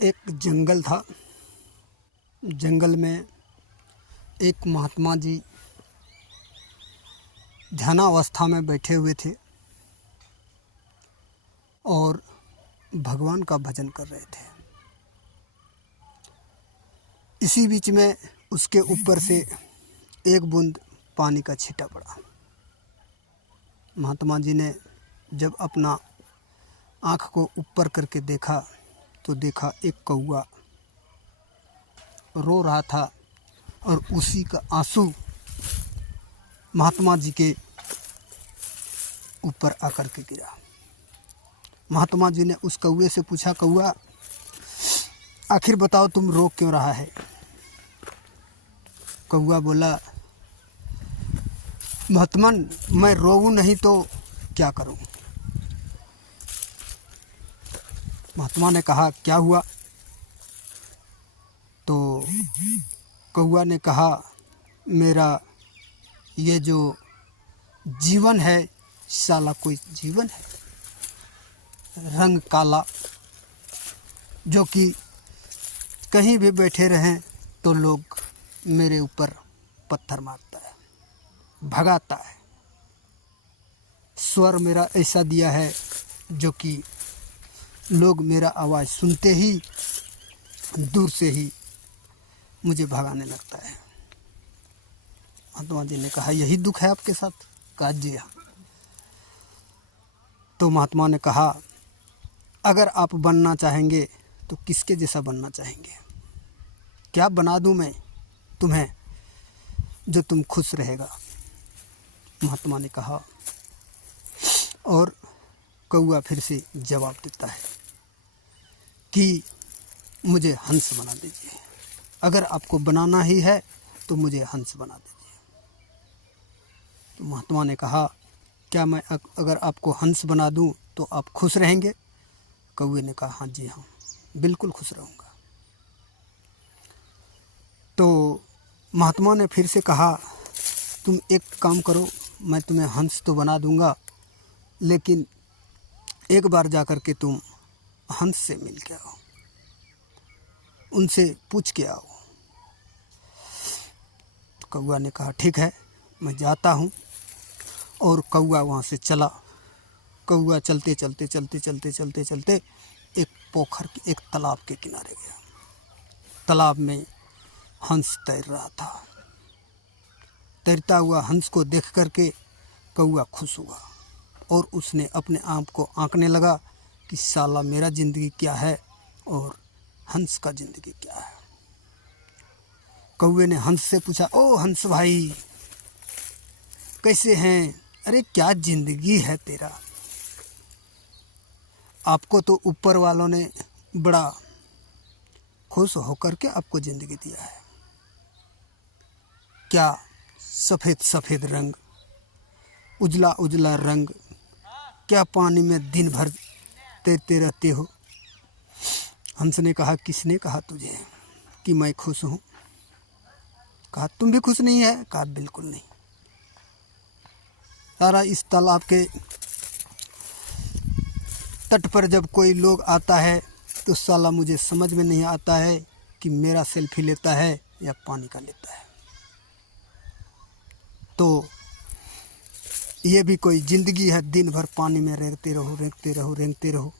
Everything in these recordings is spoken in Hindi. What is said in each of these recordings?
एक जंगल था। जंगल में एक महात्मा जी ध्यानावस्था में बैठे हुए थे और भगवान का भजन कर रहे थे। इसी बीच में उसके ऊपर से एक बूंद पानी का छींटा पड़ा। महात्मा जी ने जब अपना आँख को ऊपर करके देखा तो देखा एक कौवा रो रहा था और उसी का आंसू महात्मा जी के ऊपर आकर के गिरा। महात्मा जी ने उस कौवे से पूछा, कौवा आखिर बताओ तुम रो क्यों रहा है? कौवा बोला, महात्मन मैं रोऊं नहीं तो क्या करूं? महात्मा ने कहा, क्या हुआ? तो कौवा ने कहा, मेरा ये जो जीवन है साला कोई जीवन है, रंग काला, जो कि कहीं भी बैठे रहें तो लोग मेरे ऊपर पत्थर मारता है, भगाता है। स्वर मेरा ऐसा दिया है जो कि लोग मेरा आवाज़ सुनते ही दूर से ही मुझे भगाने लगता है। महात्मा जी ने कहा, यही दुख है आपके साथ? कहा, जी हाँ। तो महात्मा ने कहा, अगर आप बनना चाहेंगे तो किसके जैसा बनना चाहेंगे? क्या बना दूं मैं तुम्हें जो तुम खुश रहेगा? महात्मा ने कहा, और कौवा फिर से जवाब देता है कि मुझे हंस बना दीजिए। अगर आपको बनाना ही है तो मुझे हंस बना दीजिए। तो महात्मा ने कहा, क्या मैं अगर आपको हंस बना दूं तो आप खुश रहेंगे? कौवे ने कहा, हाँ जी हाँ, बिल्कुल खुश रहूँगा। तो महात्मा ने फिर से कहा, तुम एक काम करो, मैं तुम्हें हंस तो बना दूंगा, लेकिन एक बार जा कर के तुम हंस से मिल के आओ, उनसे पूछ के आओ। तो कौवा ने कहा, ठीक है, मैं जाता हूँ। और कौवा वहाँ से चला। कौवा चलते चलते चलते चलते चलते चलते एक पोखर के, एक तालाब के किनारे गया। तालाब में हंस तैर रहा था। तैरता हुआ हंस को देख करके कौवा खुश हुआ और उसने अपने आप को आंकने लगा कि साला मेरा ज़िंदगी क्या है और हंस का ज़िंदगी क्या है। कौवे ने हंस से पूछा, ओ हंस भाई कैसे हैं? अरे क्या ज़िंदगी है तेरा, आपको तो ऊपर वालों ने बड़ा खुश होकर के आपको ज़िंदगी दिया है। क्या सफ़ेद सफ़ेद रंग, उजला उजला रंग, क्या पानी में दिन भर तैरते रहते हो? हंस ने कहा, किसने कहा तुझे कि मैं खुश हूँ? कहा, तुम भी खुश नहीं है? कहा, बिल्कुल नहीं। सारा इस तालाब के तट पर जब कोई लोग आता है तो साला मुझे समझ में नहीं आता है कि मेरा सेल्फी लेता है या पानी का लेता है। तो ये भी कोई ज़िंदगी है? दिन भर पानी में रेंगते रहो, रेंगते रहो, रेंगते रहो।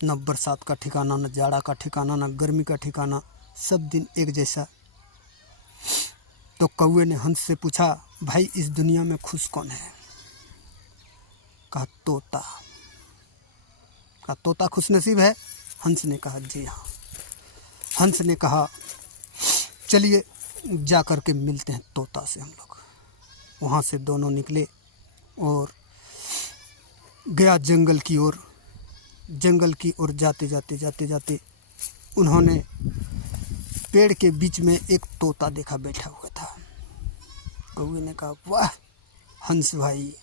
न बरसात का ठिकाना, न जाड़ा का ठिकाना, न गर्मी का ठिकाना, सब दिन एक जैसा। तो कौवे ने हंस से पूछा, भाई इस दुनिया में खुश कौन है? कहा, तोता। कहा, तोता खुश नसीब है? हंस ने कहा, जी हाँ। हंस ने कहा, चलिए जा कर के मिलते हैं तोता से हम लोग। वहाँ से दोनों निकले और गया जंगल की ओर। जंगल की ओर जाते जाते जाते जाते उन्होंने पेड़ के बीच में एक तोता देखा बैठा हुआ था। कौवे ने कहा, वाह हंस भाई,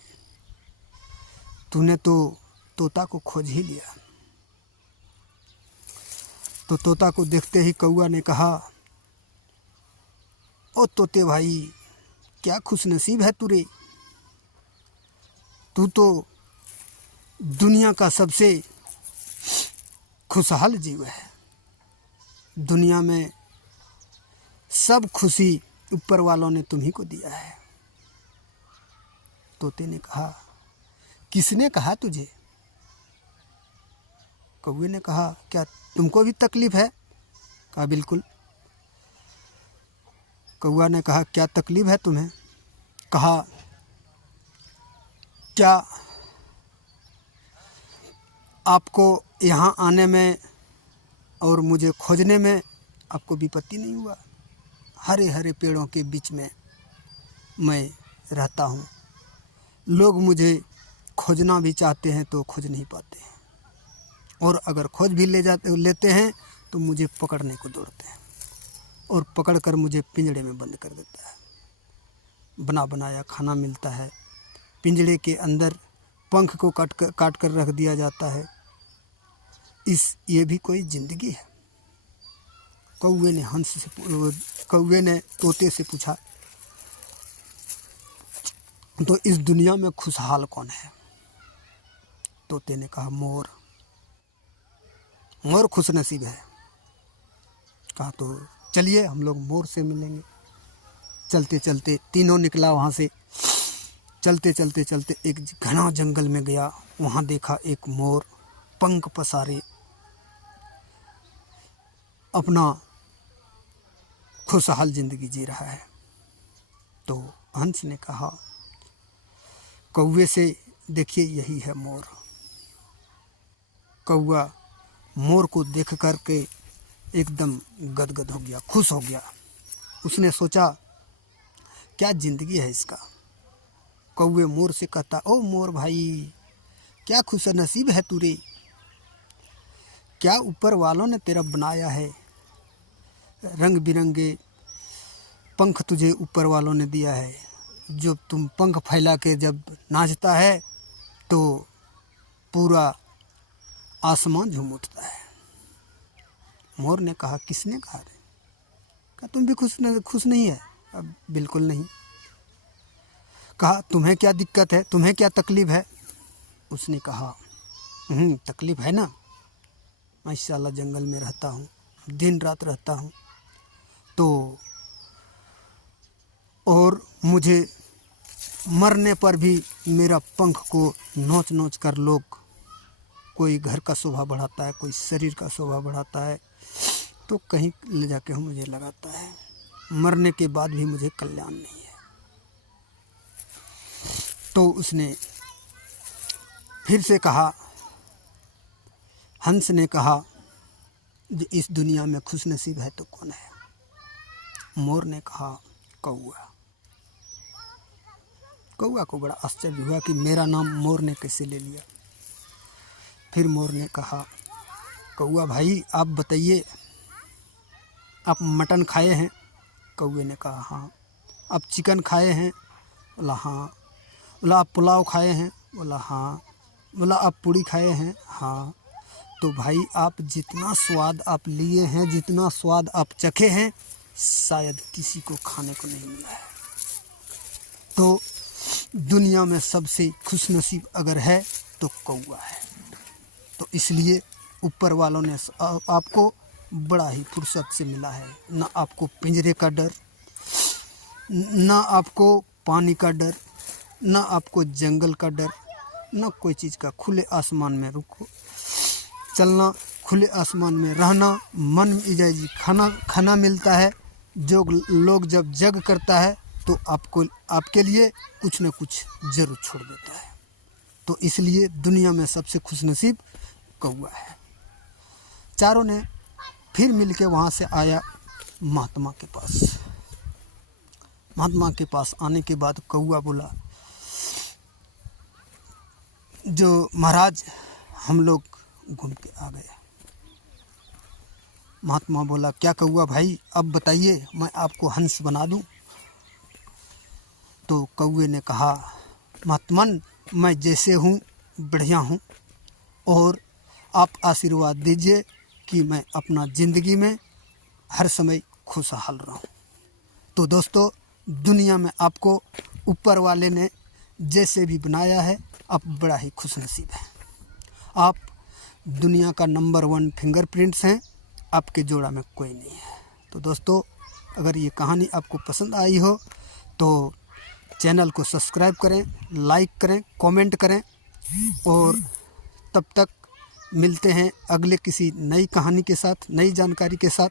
तूने तो तोता को खोज ही लिया। तो तोता को देखते ही कौवा ने कहा, ओ तोते भाई, क्या खुश नसीब है तू रे, तू तो दुनिया का सबसे खुशहाल जीव है। दुनिया में सब खुशी ऊपर वालों ने तुम्ही को दिया है। तोते ने कहा, किसने कहा तुझे? कौवे ने कहा, क्या तुमको भी तकलीफ है? कहा, बिल्कुल। कौवा ने कहा, क्या तकलीफ है तुम्हें? कहा, क्या आपको यहाँ आने में और मुझे खोजने में आपको विपत्ति नहीं हुआ? हरे हरे पेड़ों के बीच में मैं रहता हूँ। लोग मुझे खोजना भी चाहते हैं तो खोज नहीं पाते हैं, और अगर खोज भी लेते हैं तो मुझे पकड़ने को दौड़ते हैं, और पकड़कर मुझे पिंजड़े में बंद कर देता है। बना बनाया खाना मिलता है, पिंजड़े के अंदर पंख को काट कर रख दिया जाता है। ये भी कोई ज़िंदगी है? कौवे ने तोते से पूछा, तो इस दुनिया में खुशहाल कौन है? तोते ने कहा, मोर। मोर खुश नसीब है। कहा, तो चलिए हम लोग मोर से मिलेंगे। चलते चलते तीनों निकला वहाँ से। चलते चलते चलते एक घना जंगल में गया। वहाँ देखा एक मोर पंख पसारे अपना खुशहाल ज़िंदगी जी रहा है। तो हंस ने कहा कौवे से, देखिए यही है मोर। कौवा मोर को देख कर के एकदम गदगद हो गया, खुश हो गया। उसने सोचा क्या ज़िंदगी है इसका। कौवे मोर से कहता, ओ मोर भाई, क्या खुश नसीब है तू रे। क्या ऊपर वालों ने तेरा बनाया है, रंग बिरंगे पंख तुझे ऊपर वालों ने दिया है। जो तुम पंख फैला के जब नाचता है तो पूरा आसमान झूम उठता है। मोर ने कहा, किसने कहा रे? कहा, तुम भी खुश नहीं है? अब बिल्कुल नहीं। कहा, तुम्हें क्या दिक्कत है, तुम्हें क्या तकलीफ़ है? उसने कहा, तकलीफ़ है ना, माशाल्लाह जंगल में रहता हूँ, दिन रात रहता हूँ, तो और मुझे मरने पर भी मेरा पंख को नोच नोच कर लोग, कोई घर का शोभा बढ़ाता है, कोई शरीर का शोभा बढ़ाता है, तो कहीं ले जाके मुझे लगाता है। मरने के बाद भी मुझे कल्याण नहीं है। तो उसने फिर से कहा, हंस ने कहा, जो इस दुनिया में खुश नसीब है तो कौन है? मोर ने कहा, कौवा। कौवा को बड़ा आश्चर्य हुआ कि मेरा नाम मोर ने कैसे ले लिया। फिर मोर ने कहा, कौवा भाई आप बताइए, आप मटन खाए हैं? कौवे ने कहा, हाँ। आप चिकन खाए हैं? बोला, हाँ। बोला, आप पुलाव खाए हैं? बोला, हाँ। बोला, आप पूड़ी खाए हैं? हाँ। तो भाई आप जितना स्वाद आप लिए हैं, जितना स्वाद आप चखे हैं, शायद किसी को खाने को नहीं मिला है। तो दुनिया में सबसे खुशनसीब अगर है तो कौवा है। तो इसलिए ऊपर वालों ने आपको बड़ा ही फुर्सत से मिला है। ना आपको पिंजरे का डर, ना आपको पानी का डर, ना आपको जंगल का डर, ना कोई चीज़ का। खुले आसमान में रुको चलना, खुले आसमान में रहना, मन मिजाजी खाना मिलता है। जो लोग जब जग करता है तो आपके लिए कुछ न कुछ जरूर छोड़ देता है। तो इसलिए दुनिया में सबसे खुशनसीब कौवा है। चारों ने फिर मिलके वहाँ से आया महात्मा के पास। महात्मा के पास आने के बाद कौवा बोला, जो महाराज हम लोग घूम के आ गए। महात्मा बोला, क्या कौवा भाई, अब बताइए, मैं आपको हंस बना दूं? तो कौवे ने कहा, महात्मन मैं जैसे हूँ बढ़िया हूँ, और आप आशीर्वाद दीजिए कि मैं अपना ज़िंदगी में हर समय खुशहाल रहूँ। तो दोस्तों, दुनिया में आपको ऊपर वाले ने जैसे भी बनाया है, आप बड़ा ही खुशनसीब हैं। आप दुनिया का नंबर 1 फिंगरप्रिंट्स हैं, आपके जोड़ा में कोई नहीं है। तो दोस्तों, अगर ये कहानी आपको पसंद आई हो तो चैनल को सब्सक्राइब करें, लाइक करें, कमेंट करें, और तब तक मिलते हैं अगले किसी नई कहानी के साथ, नई जानकारी के साथ।